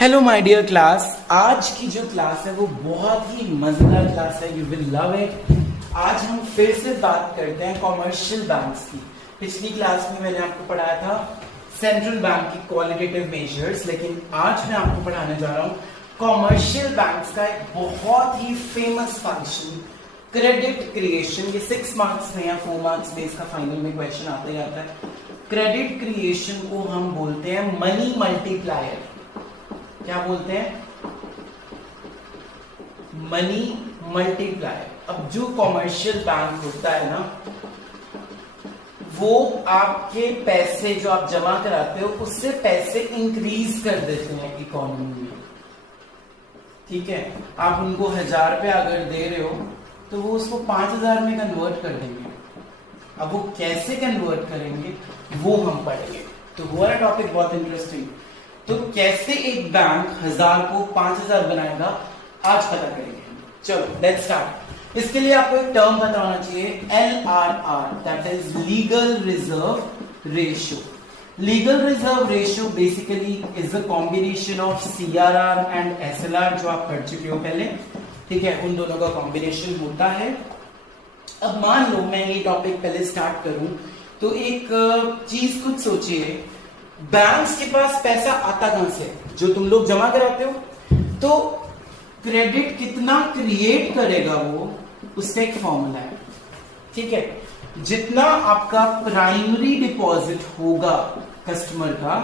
Hello my dear class. आज की जो क्लास है वो बहुत ही मजेदार क्लास है, यू विल लव इट। आज हम फिर से बात करते हैं कॉमर्शियल बैंक्स की। पिछली क्लास में मैंने आपको पढ़ाया था सेंट्रल बैंक की क्वालिटेटिव मेजर्स, लेकिन आज मैं आपको पढ़ाने जा रहा हूँ कॉमर्शियल बैंक्स का एक बहुत ही फेमस फंक्शन, क्रेडिट क्रिएशन। ये 6 मार्क्स में या 4 मार्क्स में इसका फाइनल में क्वेश्चन आता ही आता है। क्रेडिट क्रिएशन को हम बोलते हैं मनी मल्टीप्लायर। क्या बोलते हैं? Money multiplier. अब जो कॉमर्शियल बैंक होता है ना, वो आपके पैसे जो आप जमा कराते हो उससे पैसे इंक्रीज कर देते हैं इकोनॉमी में। ठीक है, आप उनको 1000 रुपये अगर दे रहे हो तो वो उसको 5000 में कन्वर्ट कर देंगे। अब वो कैसे कन्वर्ट करेंगे वो हम पढ़ेंगे। तो हमारा टॉपिक बहुत इंटरेस्टिंग। तो कैसे एक बैंक 1000 को 5000 बनाएगा आज पता करेंगे। चलो लेट्स स्टार्ट। इसके लिए आपको एक टर्म पता होना चाहिए, LRR, that is legal reserve ratio. Legal reserve ratio basically is a combination of CRR and SLR, जो आप पढ़ चुके हो पहले। ठीक है, उन दोनों का कॉम्बिनेशन होता है। अब मान लो मैं ये टॉपिक पहले स्टार्ट करूं तो एक चीज खुद सोचिए, बैंक्स के पास पैसा आता कहां से? जो तुम लोग जमा कराते हो। तो क्रेडिट कितना क्रिएट करेगा वो, उसका एक फॉर्मूला है। ठीक है, जितना आपका प्राइमरी डिपॉजिट होगा कस्टमर का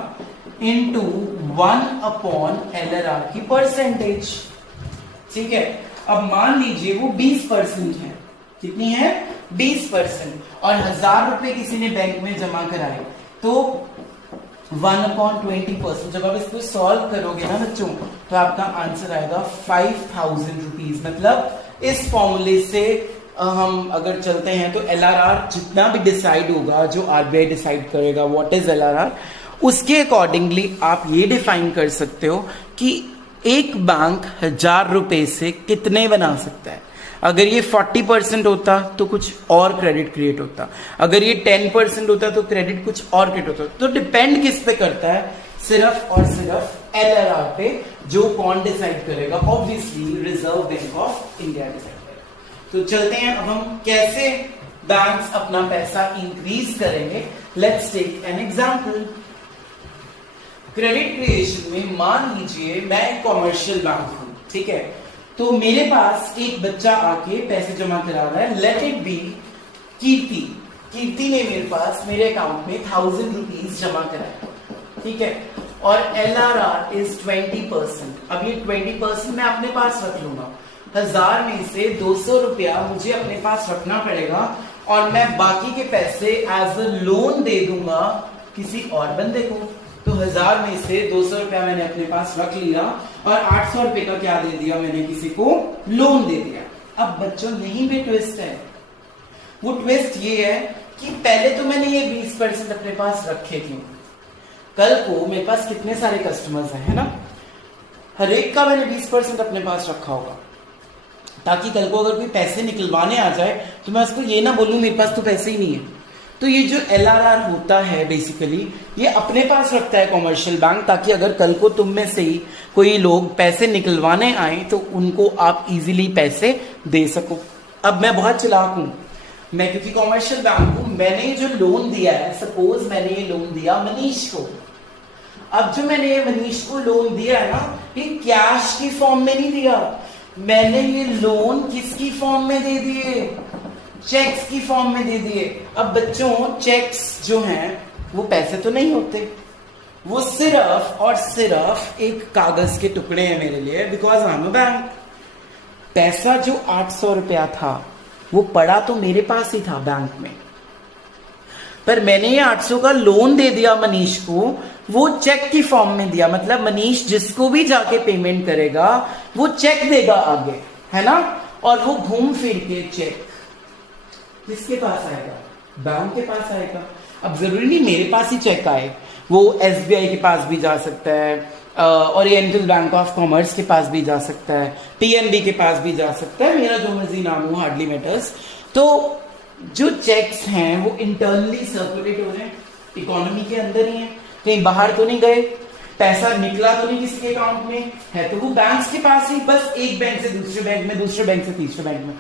इनटू 1/LRR की परसेंटेज। ठीक है, अब मान लीजिए वो 20% है। कितनी है? 20%। और 1000 रुपए किसी ने बैंक में जमा कराए तो 1/20%। जब आप इसको सॉल्व करोगे ना बच्चों, तो आपका आंसर आएगा 5000 रुपीज। मतलब इस फॉर्मूले से हम अगर चलते हैं तो LRR जितना भी डिसाइड होगा, जो RBI डिसाइड करेगा व्हाट इज LRR, उसके अकॉर्डिंगली आप ये डिफाइन कर सकते हो कि एक बैंक 1000 रुपए से कितने बना सकता है। अगर ये 40% होता तो कुछ और क्रेडिट क्रिएट होता, अगर ये 10% होता तो क्रेडिट कुछ और क्रिएट होता। तो डिपेंड किस पे करता है? सिर्फ और सिर्फ LRR पे, जो कौन डिसाइड करेगा? Obviously reserve bank of India decide करेगा। तो चलते हैं अब हम कैसे बैंक्स अपना पैसा इंक्रीज करेंगे। Let's take an example. Credit creation में मान लीजिए मैं एक कॉमर्शियल बैंक हूं। ठीक है, तो मेरे पास एक बच्चा आके पैसे जमा करा रहा है। लेट इट बी कीर्ति। कीर्ति ने मेरे पास मेरे अकाउंट में 1000 रुपीज जमा कराया। ठीक है, और LRR इज 20%। अब ये 20% मैं अपने पास रख लूंगा। 1000 में से 200 रुपया मुझे अपने पास रखना पड़ेगा और मैं बाकी के पैसे एज अ लोन दे दूंगा किसी और बंदे को। तो 1000 में से 200 रुपया मैंने अपने पास रख लिया और 800 रुपए का क्या दे दिया मैंने? किसी को लोन दे दिया। अब बच्चों यहीं पे ट्विस्ट है। वो ट्विस्ट ये है कि पहले तो मैंने ये 20% अपने पास रखे क्यों? कल को मेरे पास कितने सारे कस्टमर्स हैं, है ना? हर एक का मैंने 20% अपने पास रखा होगा, ताकि कल को अगर कोई पैसे निकलवाने आ जाए तो मैं उसको ये ना बोलूं मेरे पास तो पैसे ही नहीं है। तो ये जो LRR होता है बेसिकली ये अपने पास रखता है कॉमर्शियल बैंक, ताकि अगर कल को तुम में से ही कोई लोग पैसे निकलवाने आए तो उनको आप इजीली पैसे दे सको। अब मैं बहुत चालाक हूं, मैं क्योंकि कॉमर्शियल बैंक हूं, मैंने जो लोन दिया है, सपोज मैंने ये लोन दिया मनीष को। अब जो मैंने ये मनीष को लोन दिया है ना, ये कैश की फॉर्म में नहीं दिया, मैंने ये लोन किसकी फॉर्म में दे दिए? चेक्स की फॉर्म में दे दिए। अब बच्चों चेक्स जो हैं वो पैसे तो नहीं होते, वो सिर्फ और सिर्फ एक कागज के टुकड़े हैं मेरे लिए, because I am a bank. पैसा जो 800 रुपया था वो पड़ा तो मेरे पास ही था बैंक में, पर मैंने ये 800 का लोन दे दिया मनीष को, वो चेक की फॉर्म में दिया। मतलब मनीष जिसको भी जाके पेमेंट करेगा वो चेक देगा आगे, है ना? और वो घूम फिर के चेक किसके पास आएगा? बैंक के पास आएगा। अब जरूरी नहीं मेरे पास ही चेक आए, वो SBI के पास भी जा सकता है, ओरिएंटल बैंक ऑफ कॉमर्स के पास भी जा सकता है, PNB के पास भी जा सकता है, मेरा जो मर्जी नाम हो, हार्डली मैटर्स। तो जो चेक्स हैं वो इंटरनली सर्कुलेट हो रहे हैं, इकोनॉमी के अंदर ही है, कहीं बाहर तो नहीं गए। पैसा निकला तो नहीं किसी के अकाउंट में, है तो वो बैंक के पास ही, बस एक बैंक से दूसरे बैंक में, दूसरे बैंक से तीसरे बैंक में।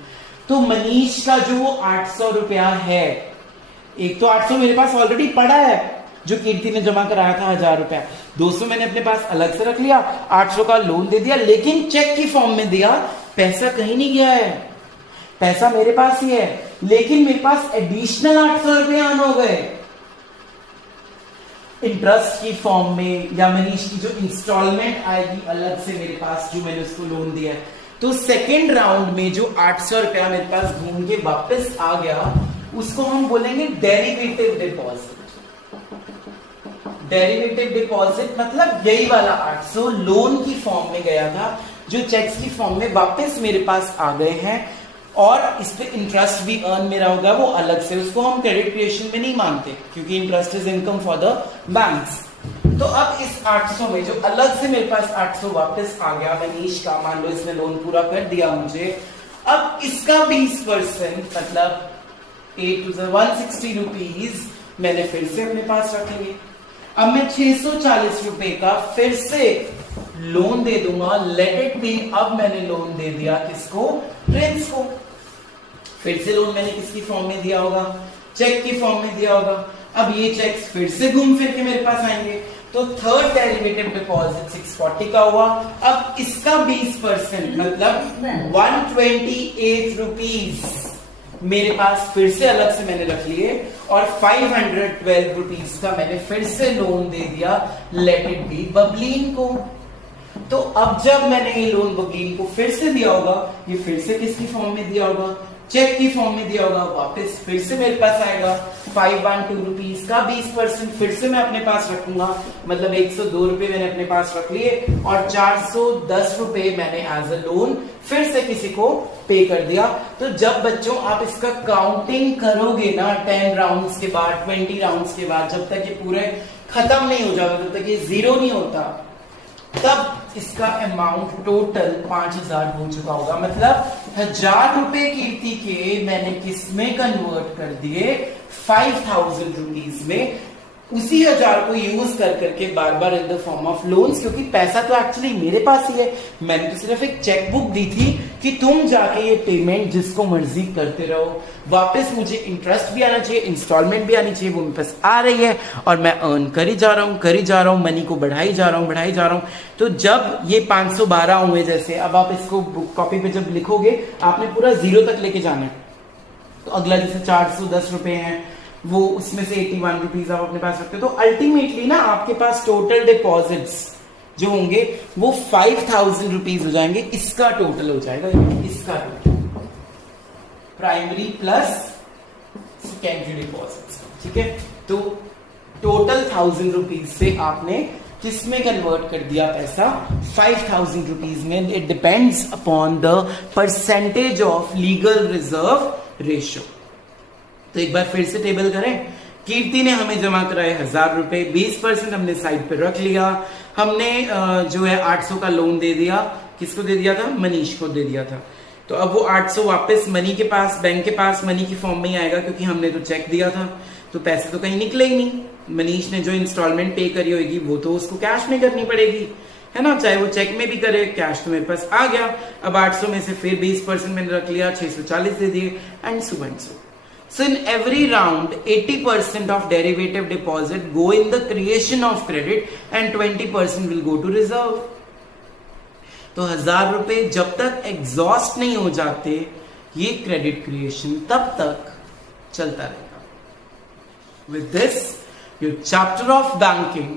तो मनीष का जो 800 रुपया है, एक तो 800 मेरे पास ऑलरेडी पड़ा है जो कीर्ति ने जमा कराया था 1000 रुपया, 200 मैंने अपने पास अलग से रख लिया, 800 का लोन दे दिया, लेकिन चेक की फॉर्म में दिया, पैसा कहीं नहीं गया है, पैसा मेरे पास ही है, लेकिन मेरे पास एडिशनल 800 रुपए अर्न हो गए इंटरेस्ट की फॉर्म में, या मनीष की जो इंस्टॉलमेंट आएगी अलग से मेरे पास जो मैंने उसको लोन दिया है। तो सेकेंड राउंड में जो 800 रुपया मेरे पास घूम के वापस आ गया, उसको हम बोलेंगे डेरिवेटिव डिपॉजिट। डेरिवेटिव डिपॉजिट मतलब यही वाला 800 लोन की फॉर्म में गया था, जो चेक्स की फॉर्म में वापस मेरे पास आ गए हैं, और इस पे इंटरेस्ट भी अर्न मेरा होगा वो अलग से, उसको हम क्रेडिट क्रिएशन में नहीं मानते क्योंकि interest is income for the banks. तो अब इस 800 में जो अलग से मेरे पास 800 वापस आ गया मनीष का, मान लो इसने लोन पूरा कर दिया मुझे, अब इसका 20% मतलब 160 रुपीज मैंने फिर से अपने पास रखेंगे। अब मैं 640 रुपए का फिर से लोन दे दूंगा, लेट इट बी, अब मैंने लोन दे दिया किसको, प्रिंस को। फिर से लोन मैंने किसकी फॉर्म में दिया होगा, चेक की फॉर्म में दिया होगा। अब ये चेक्स फिर से घूम फिर के मेरे पास आएंगे, तो थर्ड डेरिवेटिव डिपॉजिट 640 का हुआ। अब इसका 20% मतलब 128 रुपीज मेरे पास फिर से अलग से मैंने रख लिए, और 512 रुपीज का मैंने फिर से लोन दे दिया, लेट इट बी बबलीन को। तो अब जब मैंने ये लोन बबलीन को फिर से दिया होगा, ये फिर से किसकी फॉर्म में दिया होगा, चेक की फॉर्म में दिया होगा, वापस फिर से मेरे पास आएगा 512 रुपीज का 20% फिर से मैं अपने पास रखूंगा, मतलब 102 रुपए मैंने अपने पास रख लिए, और 410 रुपए मैंने एज अ लोन फिर से किसी को पे कर दिया। तो जब बच्चों आप इसका काउंटिंग करोगे ना 10 राउंड्स के बाद, 20 राउंड्स के बाद, जब तक ये पूरे खत्म नहीं हो जाता, जब तक ये जीरो नहीं होता, तब इसका अमाउंट टोटल 5000 हो चुका होगा। मतलब 1000 रुपए कीर्ति के मैंने किस में कन्वर्ट कर दिए, 5000 रुपीज में। उसी 1000 को यूज कर करके बार बार in the form of loans, क्योंकि पैसा तो एक्चुअली मेरे पास ही है, मैंने तो सिर्फ एक चेक बुक दी थी कि तुम जाके ये पेमेंट जिसको मर्जी करते रहो, वापस मुझे इंटरेस्ट भी आना चाहिए, इंस्टॉलमेंट भी आनी चाहिए, वो मेरे पास आ रही है, और मैं अर्न करी जा रहा हूँ, मनी को बढ़ाई जा रहा हूँ। तो जब ये 512 हुए जैसे, अब आप इसको बुक कॉपी पे जब लिखोगे, आपने पूरा जीरो तक लेके जाना है। तो अगला जैसे 410 रुपए हैं, वो उसमें से 81 रुपीज आप अपने पास रखते हो, तो अल्टीमेटली ना आपके पास टोटल डिपॉजिट्स जो होंगे वो 5000 रुपीज हो जाएंगे। इसका टोटल हो जाएगा, इसका total primary plus secondary deposits, ठीक है। तो टोटल 1000 रुपीज से आपने किसमें कन्वर्ट कर दिया पैसा, 5000 रुपीज में। It depends upon the percentage of legal reserve ratio. तो एक बार फिर से टेबल करें, कीर्ति ने हमें जमा कराए 1000 रुपए, 20% हमने साइड पे रख लिया, हमने जो है 800 का लोन दे दिया, किसको दे दिया था, मनीष को दे दिया था। तो अब वो 800 वापस मनी के पास, बैंक के पास मनी की फॉर्म में ही आएगा, क्योंकि हमने तो चेक दिया था, तो पैसे तो कहीं निकले ही नहीं। मनीष ने जो इंस्टॉलमेंट पे करी होगी वो तो उसको कैश में करनी पड़ेगी, है ना, चाहे वो चेक में भी करे, कैश तो मेरे पास आ गया। अब 800 में से फिर 20% मैंने रख लिया, 640 दे दिए, and so and so. So in every round, 80% of derivative deposit go in the creation of credit and 20% will go to reserve. तो 1000 रुपए जब तक एग्जॉस्ट नहीं हो जाते ये क्रेडिट क्रिएशन, तब तक चलता रहेगा। With this, your chapter of banking